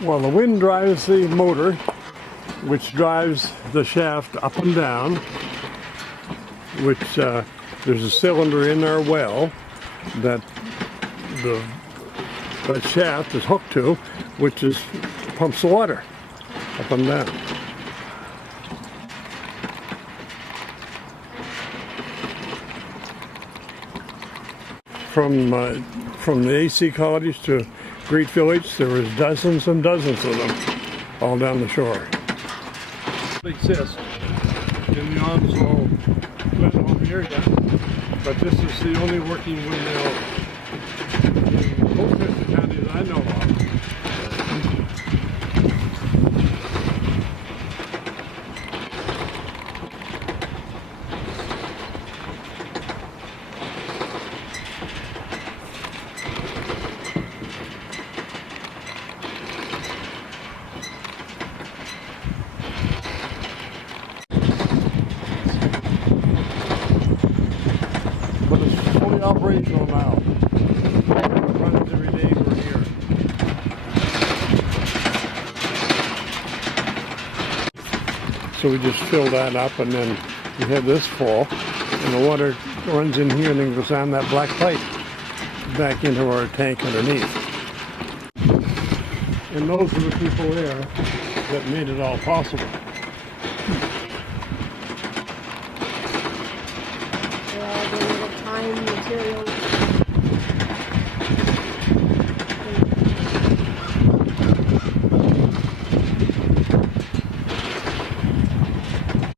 Well, the wind drives the motor, which drives the shaft up and down, which there's a cylinder in our well that the shaft is hooked to, which is pumps the water up and down. From the AC cottage to Great Village, there was dozens and dozens of them all down the shore. They exist in the Onslow Glenholm area, but this is the only working windmill in most of the counties I know of. But it's fully operational now. It runs every day we're here. So we just fill that up, and then we have this full, and the water runs in here and then goes down that black pipe back into our tank underneath. And those are the people there that made it all possible. The time, materials.